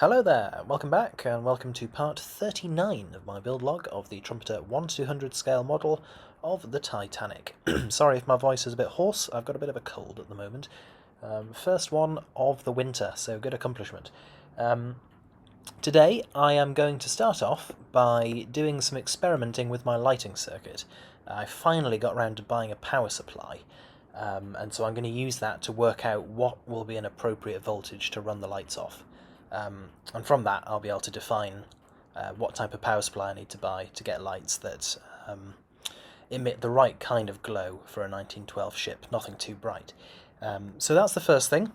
Hello there, welcome back, and welcome to part 39 of my build log of the Trumpeter 1/200 scale model of the Titanic. Sorry if my voice is a bit hoarse, I've got a bit of a cold at the moment. First one of the winter, so good accomplishment. Today I am going to start off by doing some experimenting with my lighting circuit. I finally got around to buying a power supply, and so I'm going to use that to work out what will be an appropriate voltage to run the lights off. And from that I'll be able to define what type of power supply I need to buy to get lights that emit the right kind of glow for a 1912 ship, nothing too bright. So that's the first thing.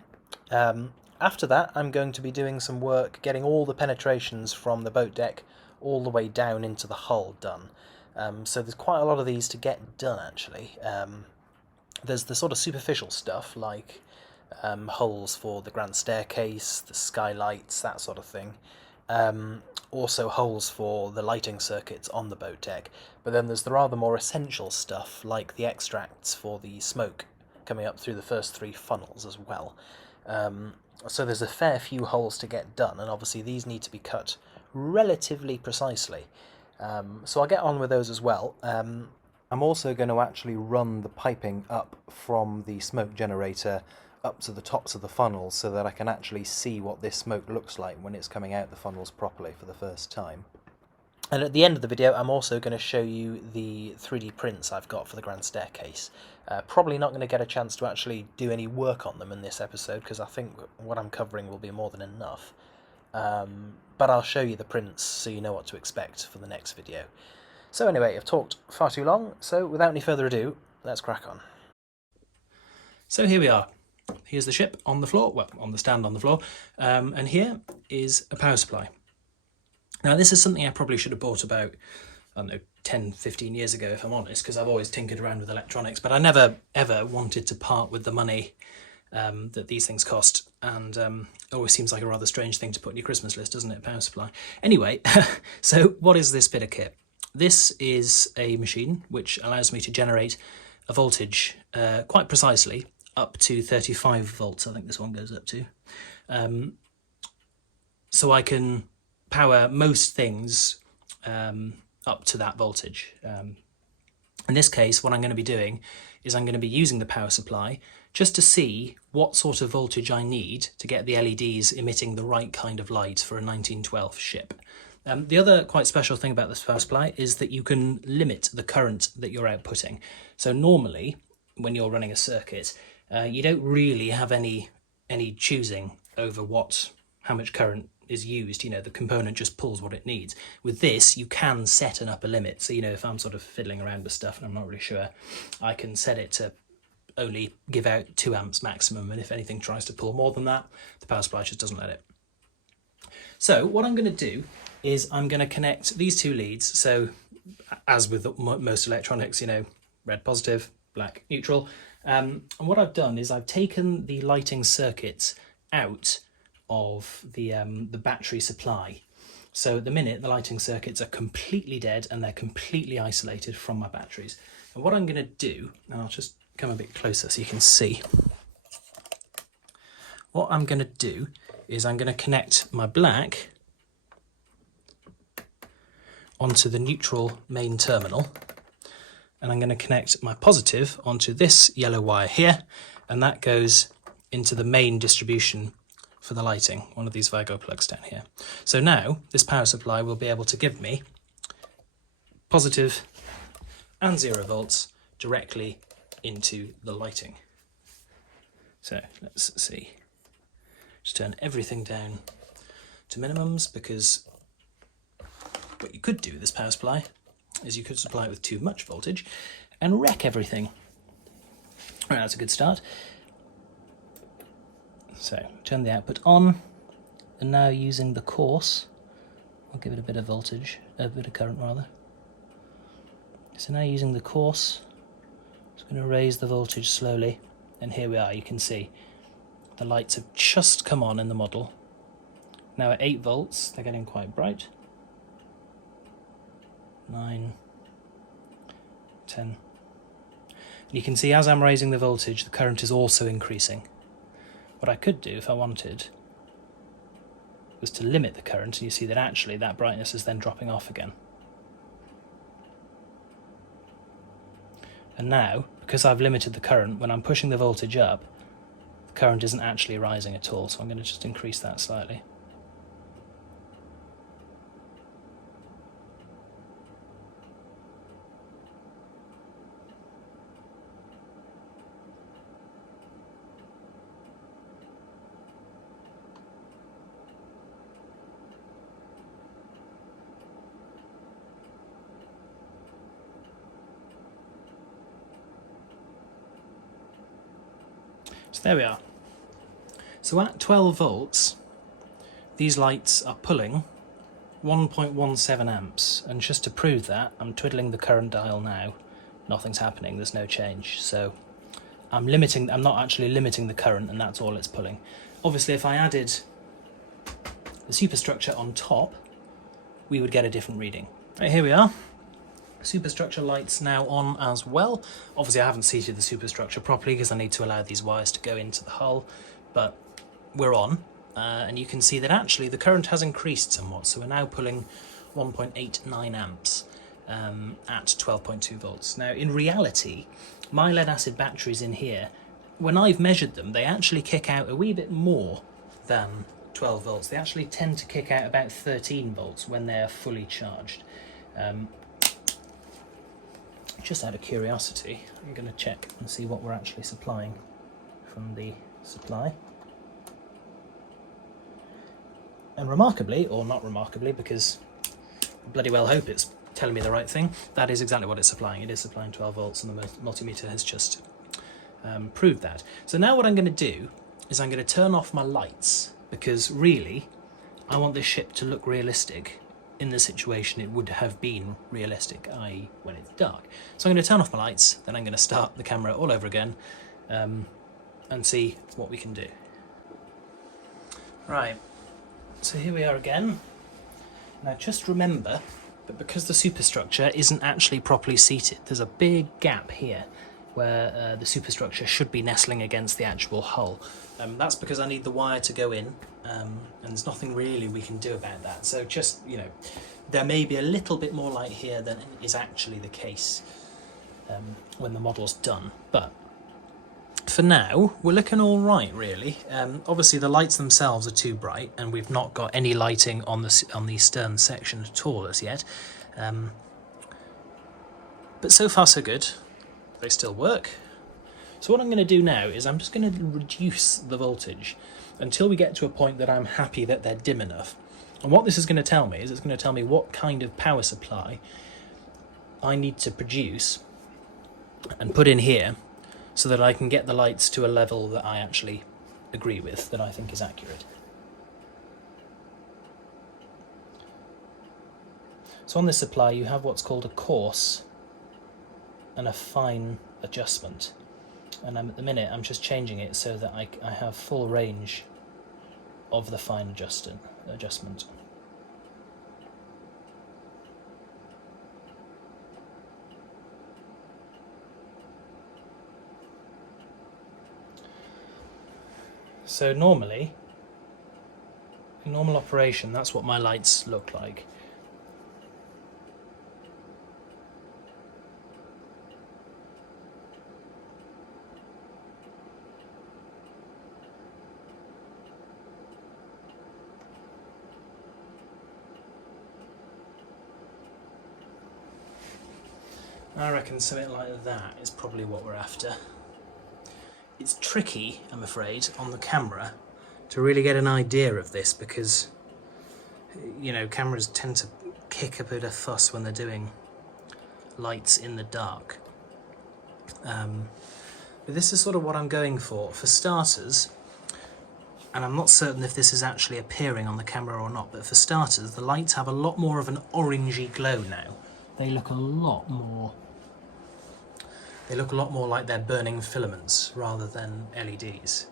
After that I'm going to be doing some work getting all the penetrations from the boat deck all the way down into the hull done. So there's quite a lot of these to get done actually. There's the sort of superficial stuff like holes for the grand staircase, the skylights, that sort of thing. Also holes for the lighting circuits on the boat deck. But then there's the rather more essential stuff like the extracts for the smoke coming up through the first three funnels as well. So there's a fair few holes to get done, and obviously these need to be cut relatively precisely. So I'll get on with those as well. I'm also going to actually run the piping up from the smoke generator up to the tops of the funnels so that I can actually see what this smoke looks like when it's coming out the funnels properly for the first time. And at the end of the video I'm also going to show you the 3D prints I've got for the grand staircase. Probably not going to get a chance to actually do any work on them in this episode because I think what I'm covering will be more than enough. But I'll show you the prints so you know what to expect for the next video. So anyway, I've talked far too long, so without any further ado, let's crack on. So here we are. Here's the ship on the floor, well, on the stand on the floor, and here is a power supply. Now this is something I probably should have bought about, I don't know, 10, 15 years ago if I'm honest, because I've always tinkered around with electronics, but I never ever wanted to part with the money that these things cost, and it always seems like a rather strange thing to put on your Christmas list, doesn't it, power supply? Anyway, so what is this bit of kit? This is a machine which allows me to generate a voltage quite precisely up to 35 volts, I think this one goes up to. So I can power most things up to that voltage. In this case, what I'm going to be doing is I'm going to be using the power supply just to see what sort of voltage I need to get the LEDs emitting the right kind of light for a 1912 ship. The other quite special thing about this power supply is that you can limit the current that you're outputting. So normally, when you're running a circuit, you don't really have any choosing over how much current is used. You know, the component just pulls what it needs. With this, you can set an upper limit. So, you know, if I'm sort of fiddling around with stuff and I'm not really sure, I can set it to only give out 2 amps maximum. And if anything tries to pull more than that, the power supply just doesn't let it. So what I'm going to do is I'm going to connect these two leads. So as with most electronics, you know, red positive, black neutral. And what I've done is I've taken the lighting circuits out of the battery supply. So at the minute, the lighting circuits are completely dead and they're completely isolated from my batteries. And what I'm going to do, and I'll just come a bit closer so you can see. What I'm going to do is I'm going to connect my black onto the neutral main terminal, and I'm going to connect my positive onto this yellow wire here, and that goes into the main distribution for the lighting, one of these Vigo plugs down here. So now this power supply will be able to give me positive and 0 volts directly into the lighting. So let's see. Just turn everything down to minimums, because what you could do with this power supply is you could supply it with too much voltage and wreck everything. Right, that's a good start. So turn the output on, and now using the course, I'll give it a bit of voltage, a bit of current rather. So now using the course, just going to raise the voltage slowly, and here we are. You can see the lights have just come on in the model. Now at 8 volts, they're getting quite bright. 9, 10. And you can see as I'm raising the voltage, the current is also increasing. What I could do if I wanted was to limit the current, and you see that actually that brightness is then dropping off again. And now, because I've limited the current, when I'm pushing the voltage up, the current isn't actually rising at all, so I'm going to just increase that slightly. So there we are. So at 12 volts, these lights are pulling 1.17 amps. And just to prove that, I'm twiddling the current dial now. Nothing's happening, there's no change. So I'm not actually limiting the current, and that's all it's pulling. Obviously, if I added the superstructure on top, we would get a different reading. Right, here we are. Superstructure lights now on as well. Obviously I haven't seated the superstructure properly because I need to allow these wires to go into the hull, but we're on, and you can see that actually the current has increased somewhat, so we're now pulling 1.89 amps at 12.2 volts. Now in reality, my lead acid batteries in here, when I've measured them, they actually kick out a wee bit more than 12 volts. They actually tend to kick out about 13 volts when they're fully charged. Just out of curiosity, I'm going to check and see what we're actually supplying from the supply. And remarkably, or not remarkably, because I bloody well hope it's telling me the right thing, that is exactly what it's supplying. It is supplying 12 volts, and the multimeter has just proved that. So now what I'm going to do is I'm going to turn off my lights, because really I want this ship to look realistic in the situation it would have been realistic, i.e. when it's dark. So I'm going to turn off my lights, then I'm going to start the camera all over again and see what we can do. Right, so here we are again. Now just remember that because the superstructure isn't actually properly seated, there's a big gap here where the superstructure should be nestling against the actual hull. That's because I need the wire to go in, and there's nothing really we can do about that. So just, you know, there may be a little bit more light here than is actually the case when the model's done. But for now, we're looking all right, really. Obviously, the lights themselves are too bright, and we've not got any lighting on the stern section at all as yet. But so far, so good. They still work. So what I'm going to do now is I'm just going to reduce the voltage until we get to a point that I'm happy that they're dim enough. And what this is going to tell me is it's going to tell me what kind of power supply I need to produce and put in here so that I can get the lights to a level that I actually agree with, that I think is accurate. So on this supply you have what's called a coarse and a fine adjustment, and at the minute I'm just changing it so that I have full range of the fine adjustment. So normally, in normal operation, that's what my lights look like. I reckon something like that is probably what we're after. It's tricky, I'm afraid, on the camera to really get an idea of this because, you know, cameras tend to kick a bit of fuss when they're doing lights in the dark. But this is sort of what I'm going for. For starters, and I'm not certain if this is actually appearing on the camera or not, but for starters, the lights have a lot more of an orangey glow now. They look a lot more like they're burning filaments rather than LEDs.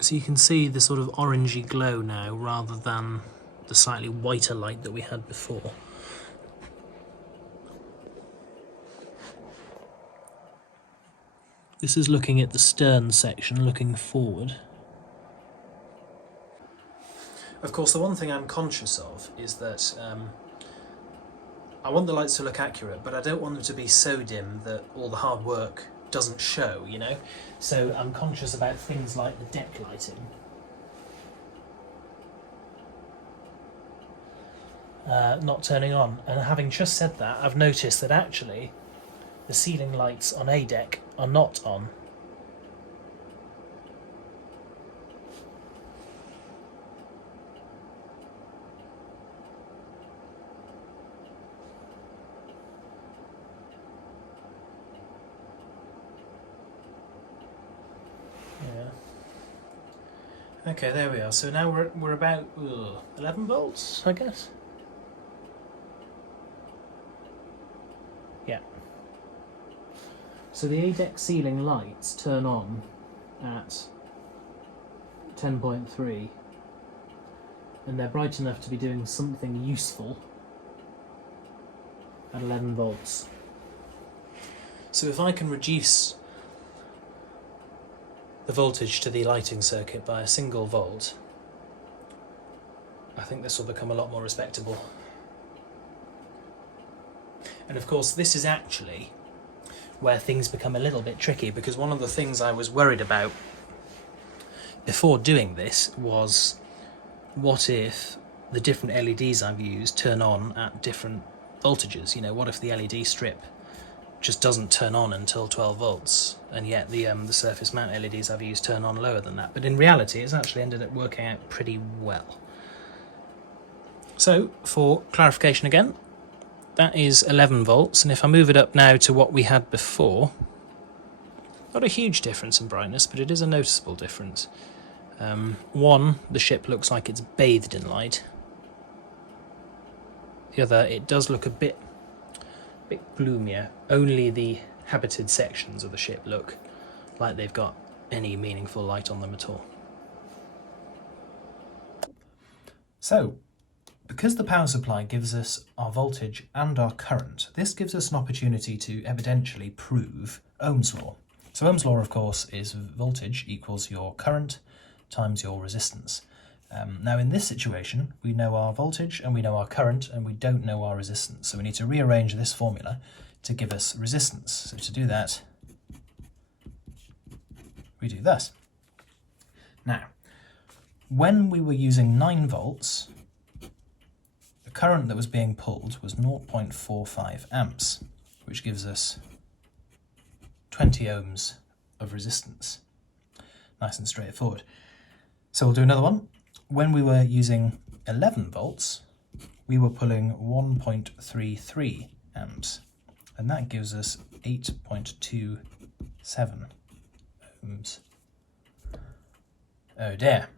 So you can see the sort of orangey glow now rather than the slightly whiter light that we had before. This is looking at the stern section, looking forward. Of course, the one thing I'm conscious of is that I want the lights to look accurate, but I don't want them to be so dim that all the hard work doesn't show, you know? So I'm conscious about things like the deck lighting. Not turning on. And having just said that, I've noticed that actually the ceiling lights on a deck are not on. Yeah. Okay, there we are. So now we're about 11 volts, I guess. Yeah. So the A-deck ceiling lights turn on at 10.3 and they're bright enough to be doing something useful at 11 volts. So if I can reduce the voltage to the lighting circuit by a single volt, I think this will become a lot more respectable. And of course this is actually where things become a little bit tricky, because one of the things I was worried about before doing this was, what if the different LEDs I've used turn on at different voltages? You know, what if the LED strip just doesn't turn on until 12 volts, and yet the surface mount LEDs I've used turn on lower than that? But in reality it's actually ended up working out pretty well. So for clarification again, that is 11 volts, and if I move it up now to what we had before, not a huge difference in brightness, but it is a noticeable difference. One, the ship looks like it's bathed in light. The other, it does look a bit gloomier. Only the habited sections of the ship look like they've got any meaningful light on them at all. So, because the power supply gives us our voltage and our current, this gives us an opportunity to evidentially prove Ohm's law. So Ohm's law, of course, is voltage equals your current times your resistance. Now in this situation, we know our voltage and we know our current and we don't know our resistance. So we need to rearrange this formula to give us resistance. So to do that, we do this. Now, when we were using 9 volts, the current that was being pulled was 0.45 amps, which gives us 20 ohms of resistance. Nice and straightforward. So we'll do another one. When we were using 11 volts, we were pulling 1.33 amps, and that gives us 8.27 ohms. Oh dear.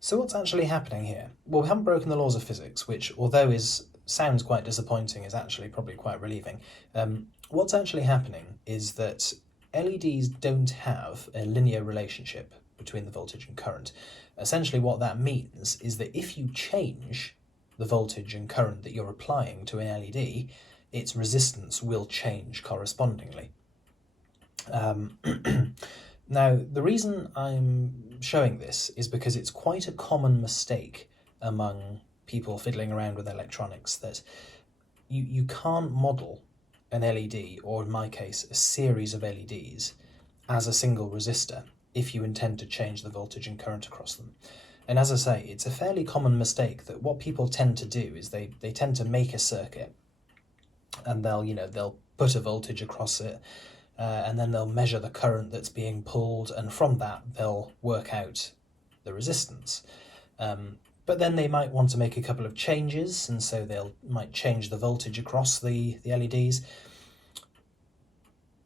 So what's actually happening here? Well, we haven't broken the laws of physics, which, although sounds quite disappointing, is actually probably quite relieving. What's actually happening is that LEDs don't have a linear relationship between the voltage and current. Essentially what that means is that if you change the voltage and current that you're applying to an LED, its resistance will change correspondingly. Now, the reason I'm showing this is because it's quite a common mistake among people fiddling around with electronics, that you can't model an LED, or in my case, a series of LEDs, as a single resistor if you intend to change the voltage and current across them. And as I say, it's a fairly common mistake that what people tend to do is they tend to make a circuit and they'll put a voltage across it, and then they'll measure the current that's being pulled, and from that they'll work out the resistance. But then they might want to make a couple of changes, and so might change the voltage across the LEDs.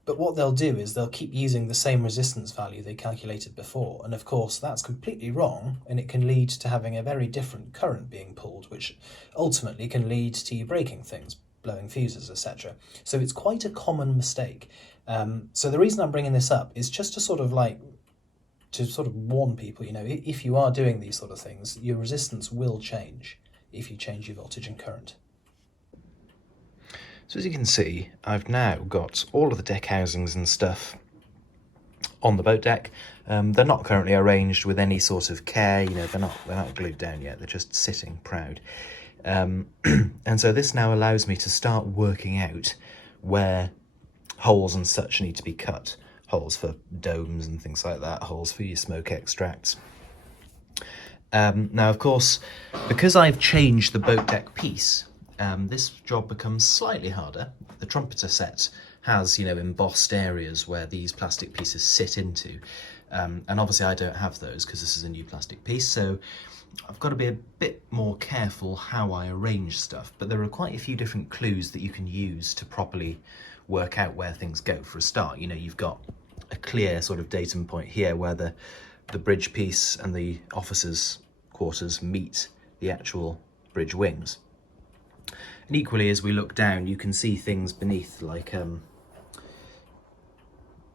But what they'll do is they'll keep using the same resistance value they calculated before, and of course that's completely wrong, and it can lead to having a very different current being pulled, which ultimately can lead to you breaking things, blowing fuses, etc. So it's quite a common mistake. So the reason I'm bringing this up is just to sort of warn people, if you are doing these sort of things, your resistance will change if you change your voltage and current. So as you can see, I've now got all of the deck housings and stuff on the boat deck. They're not currently arranged with any sort of care, you know, they're not glued down yet, they're just sitting proud. And so this now allows me to start working out where holes and such need to be cut. Holes for domes and things like that, holes for your smoke extracts. Now, of course, because I've changed the boat deck piece, this job becomes slightly harder. The Trumpeter set has, you know, embossed areas where these plastic pieces sit into. And obviously I don't have those because this is a new plastic piece, so I've got to be a bit more careful how I arrange stuff. But there are quite a few different clues that you can use to properly work out where things go. For a start, you know, you've got a clear sort of datum point here where the bridge piece and the officers' quarters meet the actual bridge wings. And equally, as we look down, you can see things beneath, like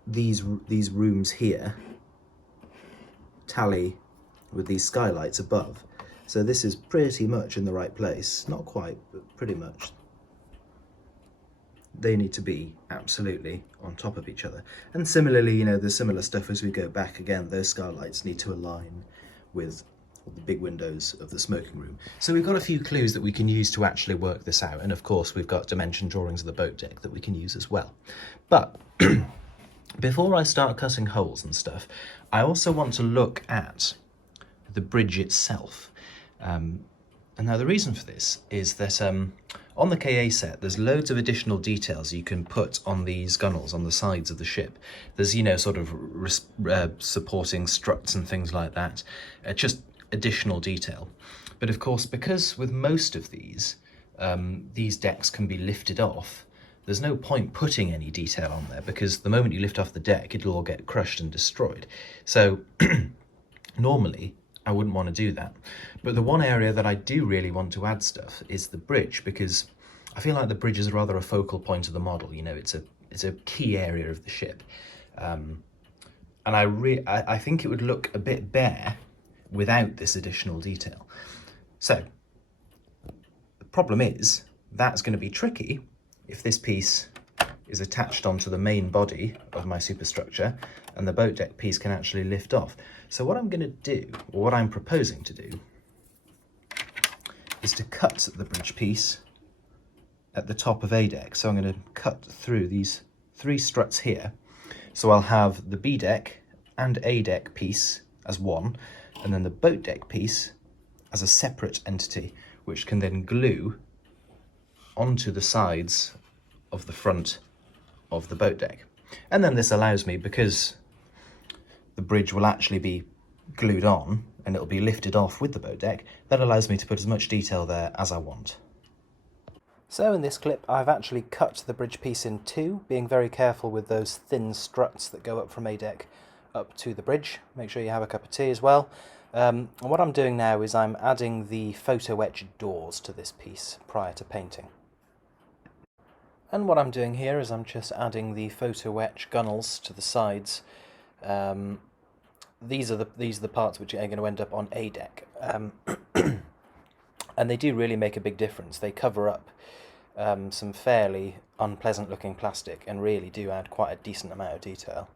these rooms here tally with these skylights above. So this is pretty much in the right place. Not quite, but pretty much. They need to be absolutely on top of each other. And similarly, you know, there's similar stuff as we go back again. Those skylights need to align with the big windows of the smoking room. So we've got a few clues that we can use to actually work this out. And of course, we've got dimension drawings of the boat deck that we can use as well. But before I start cutting holes and stuff, I also want to look at the bridge itself. And now the reason for this is that on the KA set, there's loads of additional details you can put on these gunnels on the sides of the ship. There's, you know, sort of supporting struts and things like that, just additional detail. But of course, because with most of these decks can be lifted off, there's no point putting any detail on there because the moment you lift off the deck, it'll all get crushed and destroyed. So normally, I wouldn't want to do that. But the one area that I do really want to add stuff is the bridge, because I feel like the bridge is rather a focal point of the model. You know, it's a key area of the ship. And I think it would look a bit bare without this additional detail. So the problem is that's going to be tricky if this piece is attached onto the main body of my superstructure and the boat deck piece can actually lift off. So what I'm going to do, or what I'm proposing to do, is to cut the bridge piece at the top of A deck. So I'm going to cut through these 3 struts here. So I'll have the B deck and A deck piece as one, and then the boat deck piece as a separate entity, which can then glue onto the sides of the front of the boat deck. And then this allows me, because the bridge will actually be glued on and it'll be lifted off with the boat deck, that allows me to put as much detail there as I want. So in this clip, I've actually cut the bridge piece in 2, being very careful with those thin struts that go up from A deck up to the bridge. Make sure you have a cup of tea as well. And what I'm doing now is I'm adding the photo etch doors to this piece prior to painting. And what I'm doing here is I'm just adding the photo etch gunnels to the sides. These are the parts which are going to end up on A deck. And they do really make a big difference. They cover up some fairly unpleasant looking plastic and really do add quite a decent amount of detail.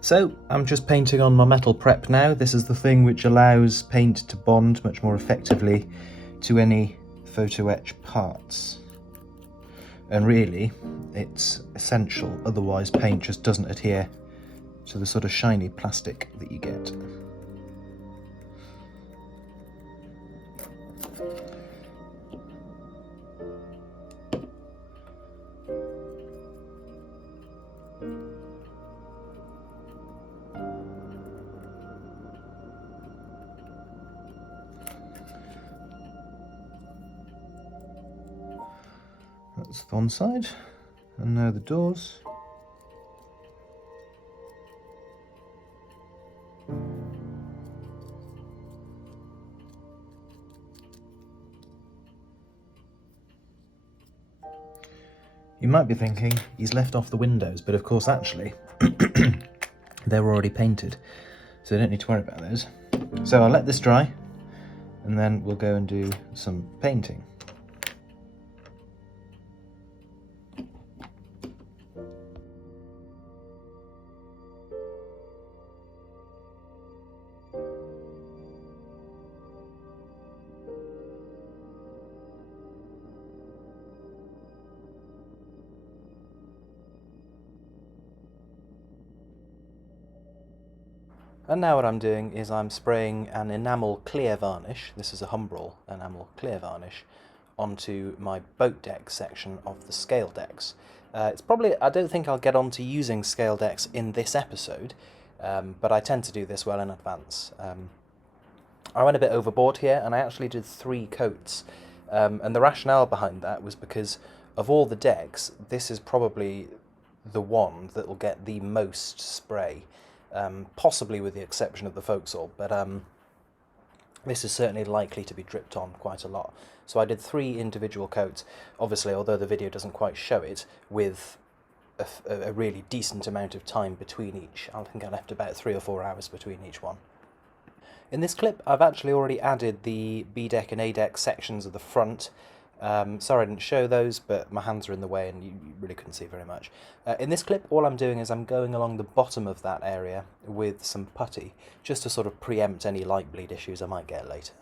So I'm just painting on my metal prep now. This is the thing which allows paint to bond much more effectively to any photo etch parts. And really, it's essential, otherwise paint just doesn't adhere to the sort of shiny plastic that you get. That's the one side, and now the doors. You might be thinking he's left off the windows, but of course actually they're already painted, so you don't need to worry about those. So I'll let this dry and then we'll go and do some painting. And now what I'm doing is I'm spraying an enamel clear varnish, this is a Humbrol enamel clear varnish, onto my boat deck section of the Scaledecks. It's probably, I don't think I'll get on to using Scaledecks in this episode, but I tend to do this well in advance. I went a bit overboard here and I actually did 3 coats, and the rationale behind that was because of all the decks, this is probably the one that will get the most spray. Possibly with the exception of the Vauxhall, but this is certainly likely to be dripped on quite a lot. So I did 3 individual coats, obviously, although the video doesn't quite show it, with a really decent amount of time between each. I think I left about 3 or 4 hours between each one. In this clip, I've actually already added the B deck and A deck sections of the front. Sorry I didn't show those, but my hands are in the way and you really couldn't see very much. In this clip, all I'm doing is I'm going along the bottom of that area with some putty, just to sort of preempt any light bleed issues I might get later.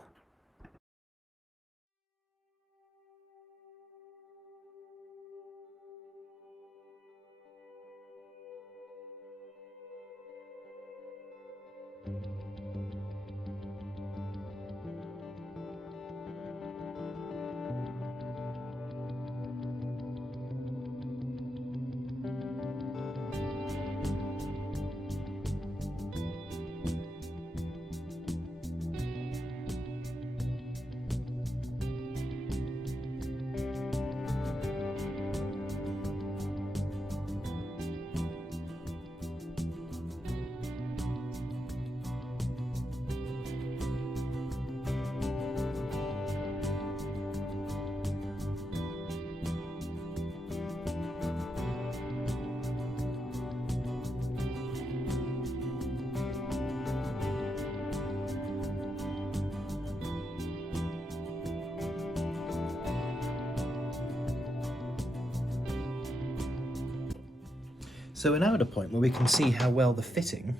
So we're now at a point where we can see how well the fitting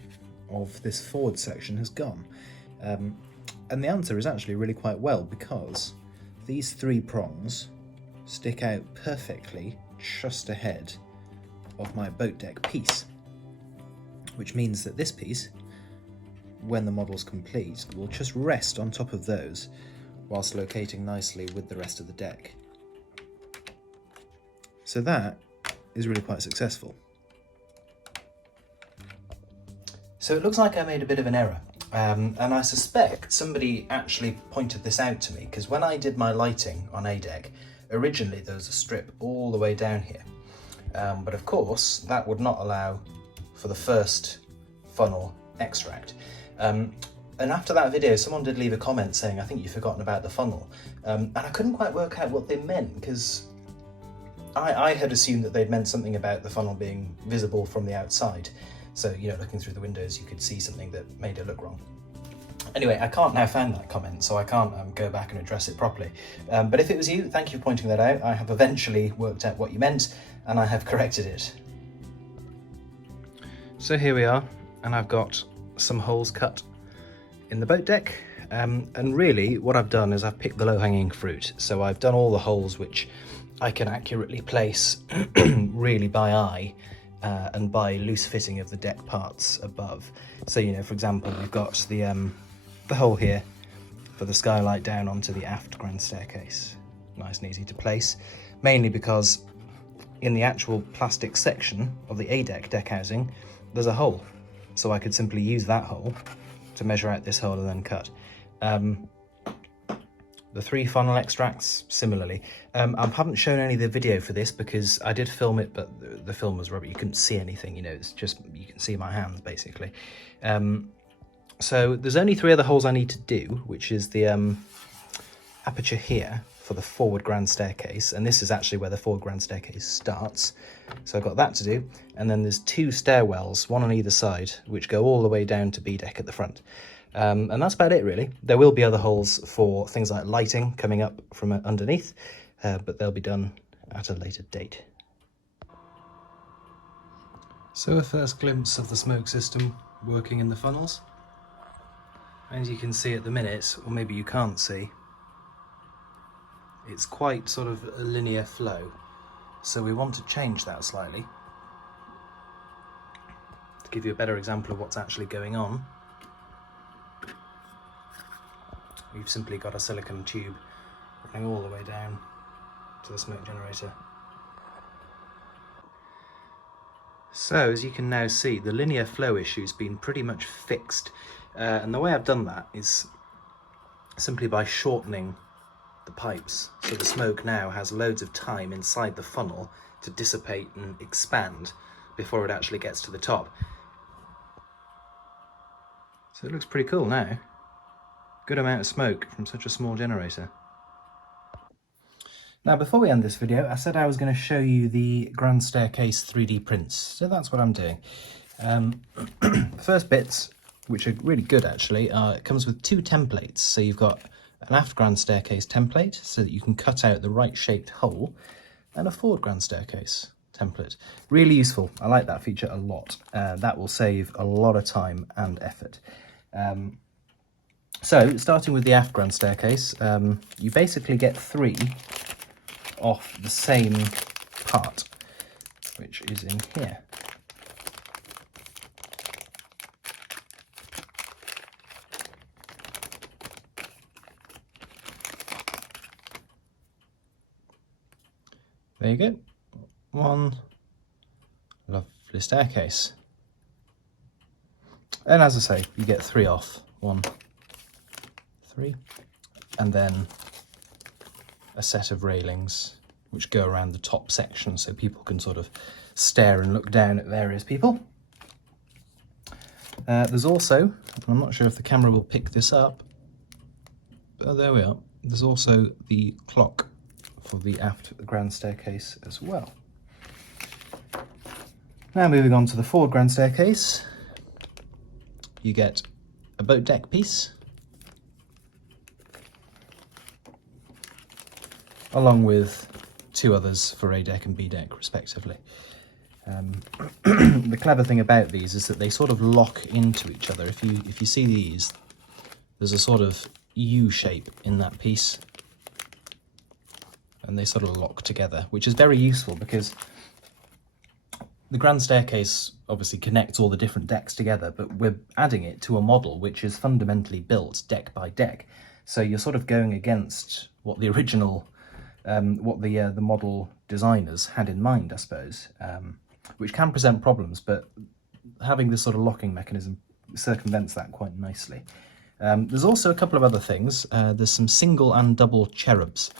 of this forward section has gone. And the answer is actually really quite well, because these 3 prongs stick out perfectly just ahead of my boat deck piece, which means that this piece, when the model's complete, will just rest on top of those whilst locating nicely with the rest of the deck. So that is really quite successful. So it looks like I made a bit of an error, and I suspect somebody actually pointed this out to me, because when I did my lighting on A deck, originally there was a strip all the way down here, but of course that would not allow for the first funnel extract. And after that video, someone did leave a comment saying, I think you've forgotten about the funnel, and I couldn't quite work out what they meant, because I had assumed that they'd meant something about the funnel being visible from the outside. So, you know, looking through the windows, you could see something that made it look wrong. Anyway, I can't now find that comment, so I can't go back and address it properly. But if it was you, thank you for pointing that out. I have eventually worked out what you meant, and I have corrected it. So here we are. and I've got some holes cut in the boat deck. And really what I've done is I've picked the low-hanging fruit. So I've done all the holes which I can accurately place really by eye and by loose fitting of the deck parts above. So, you know, for example, we've got the hole here for the skylight down onto the aft grand staircase. Nice and easy to place, mainly because in the actual plastic section of the A-deck deck housing, there's a hole. So I could simply use that hole to measure out this hole and then cut. The 3 funnel extracts, similarly. I haven't shown any of the video for this because I did film it, but the film was rubbish. You couldn't see anything, you know, it's just, you can see my hands basically. So there's only 3 other holes I need to do, which is the aperture here for the forward grand staircase, and this is actually where the forward grand staircase starts. So I've got that to do, and then there's 2 stairwells, one on either side, which go all the way down to B deck at the front. And that's about it really. There will be other holes for things like lighting coming up from underneath, but they'll be done at a later date. So a first glimpse of the smoke system working in the funnels. As you can see at the minute, or maybe you can't see, it's quite sort of a linear flow. So we want to change that slightly to give you a better example of what's actually going on. We've simply got a silicone tube running all the way down to the smoke generator. So as you can now see, the linear flow issue's been pretty much fixed, and the way I've done that is simply by shortening the pipes, so the smoke now has loads of time inside the funnel to dissipate and expand before it actually gets to the top. So it looks pretty cool now. Good amount of smoke from such a small generator. Now before we end this video, I said I was going to show you the grand staircase 3D prints, so that's what I'm doing. The first bits, which are really good actually, it comes with 2 templates. So you've got an aft grand staircase template so that you can cut out the right shaped hole, and a forward grand staircase template. Really useful, I like that feature a lot. That will save a lot of time and effort. So starting with the aft grand staircase, you basically get 3 off the same part, which is in here. There you go, one lovely staircase. And as I say, you get 3 off, 1, 3, and then a set of railings which go around the top section so people can sort of stare and look down at various people. There's also, I'm not sure if the camera will pick this up, but there we are, there's also the clock for the aft grand staircase as well. Now moving on to the forward grand staircase, you get a boat deck piece, along with 2 others for A deck and B deck respectively. The clever thing about these is that they sort of lock into each other. If you see these, there's a sort of U shape in that piece, and they sort of lock together, which is very useful because the grand staircase obviously connects all the different decks together, but we're adding it to a model which is fundamentally built deck by deck. So you're sort of going against what the original, what the model designers had in mind, I suppose, which can present problems, but having this sort of locking mechanism circumvents that quite nicely. There's also a couple of other things. There's some single and double cherubs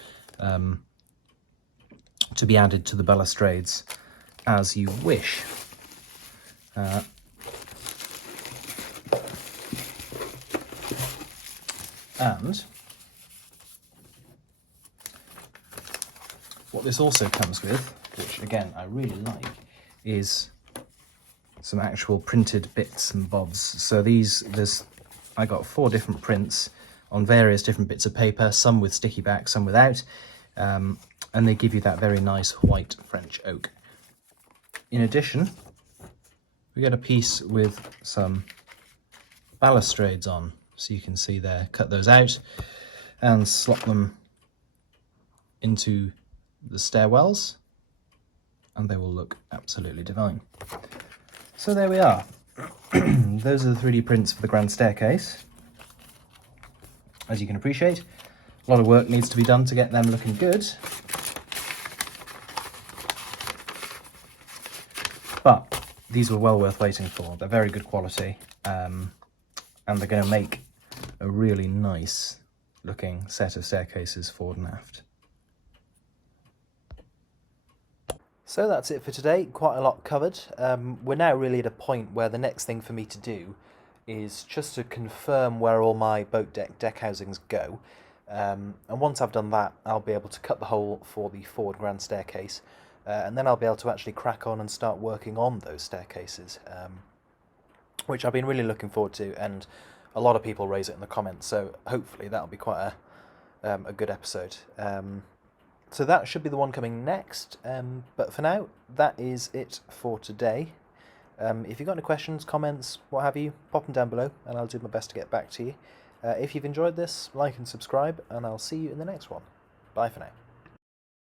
to be added to the balustrades as you wish. And what this also comes with, which again I really like, is some actual printed bits and bobs. So I got 4 different prints on various different bits of paper, some with sticky back, some without, and they give you that very nice white French oak. In addition, we get a piece with some balustrades on, so you can see there, cut those out and slot them into the stairwells, and they will look absolutely divine. So there we are. Those are the 3D prints for the grand staircase. As you can appreciate, a lot of work needs to be done to get them looking good. But these were well worth waiting for. They're very good quality, and they're going to make a really nice looking set of staircases forward and aft. So that's it for today, quite a lot covered. We're now really at a point where the next thing for me to do is just to confirm where all my boat deck housings go. And once I've done that, I'll be able to cut the hole for the forward grand staircase, and then I'll be able to actually crack on and start working on those staircases, which I've been really looking forward to, and a lot of people raise it in the comments, so hopefully that'll be quite a good episode. So that should be the one coming next, but for now, that is it for today. If you've got any questions, comments, what have you, pop them down below, and I'll do my best to get back to you. If you've enjoyed this, like and subscribe, and I'll see you in the next one. Bye for now.